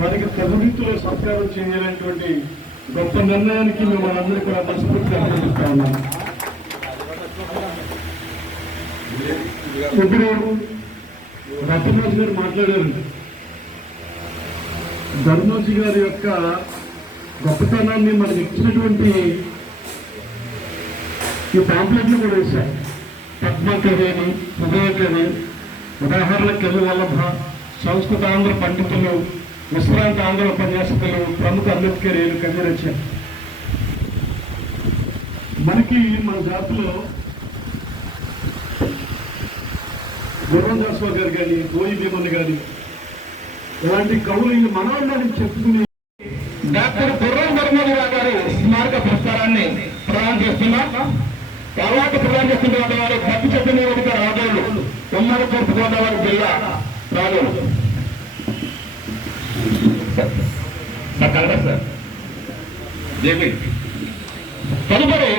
వారికి తగు రీతిలో సత్కారం చేయాలనేటువంటి గొప్ప నిర్ణయానికి మిమ్మల్ని అందరూ కూడా మనస్ఫూర్తిగా అభినందిస్తా ఉన్నాను. ఇప్పుడు రత్నరాజు గారు మాట్లాడారు. ధర్మరాజు గారి యొక్క గొప్పతనాన్ని మనకి ఇచ్చినటువంటి ఈ పాంప్లెట్లు కూడా వేశారు. పద్మకవి అని, హృదయకవి, ఉదాహరణ కవి వల్లభ, సంస్కృత ఆంధ్ర పండితులు, విశ్రాంత ఆంధ్ర ఉపన్యాసకులు, ప్రముఖ అంబేద్కర్ కవి రచన. మనకి మన జాతిలో గుర్రందాస్ గారు కానీ, గోయి భీమన్ గారి ఇలాంటి కవులు ఈ మనవాళ్ళని చెప్పుకుని డాక్టర్ గుర్రం ధర్మరాజు గారి స్మారక పురస్కారాన్ని ప్రదానం చేస్తున్నా. తర్వాత ప్రదానం చేస్తున్న వారు భక్తి చెట్టు నియోజక రాజోళ్ళు, ఉమ్మడి తూర్పు గోదావరి జిల్లా రాజోళ్ళు. సార్ జేపీ తదుపరి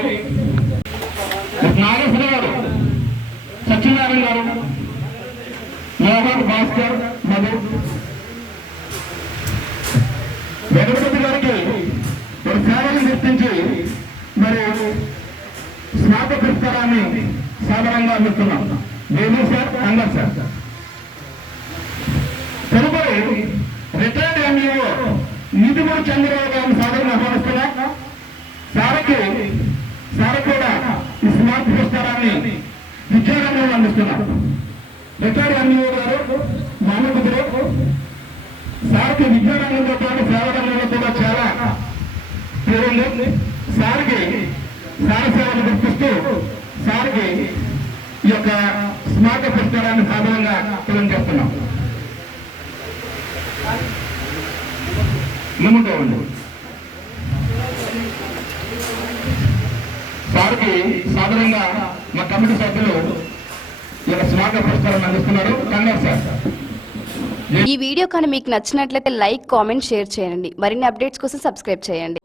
నాగేశ్వర గారు, సత్యనారాయణ గారు, మోహన్ భాస్కర్, మధు, వెంకటపతి గారికి మరి సేవలను గుర్తించి మరి స్నాతక పురస్కారాన్ని సాధారణంగా అందిస్తున్నాం. Venu sir, అంగర్ sir. తదుపరి రిటైర్డ్ ఎంఈఓ నిధిమూరి చంద్రబాబు గారిని సాధారణ ఆహ్వానిస్తున్నా. సార్ కూడా ఈ స్మారక పురస్కారాన్ని విద్యారంగంలో అందిస్తున్నారు. రిటైర్డ్ ఎంఈఓ గారు మానవుడు సార్కి విద్యారంగంతో పాటు సేవరంగంలో కూడా చాలా పేరుంది. సార్కి సేవలు గుర్తిస్తూ సార్కి ఈ యొక్క స్మారక పురస్కారాన్ని సాధారణంగా ప్రదానం చేస్తున్నాం. నమ్ముకోండి. సార్కి సాధారణంగా మా కమిటీ సభ్యులు ఈ యొక్క స్మారక పురస్కారాన్ని అందిస్తున్నారు. కంగారు సార్. ఈ వీడియో కానీ మీకు నచ్చినట్లయితే లైక్, కామెంట్, షేర్ చేయండి. మరిన్ని అప్డేట్స్ కోసం సబ్స్క్రైబ్ చేయండి.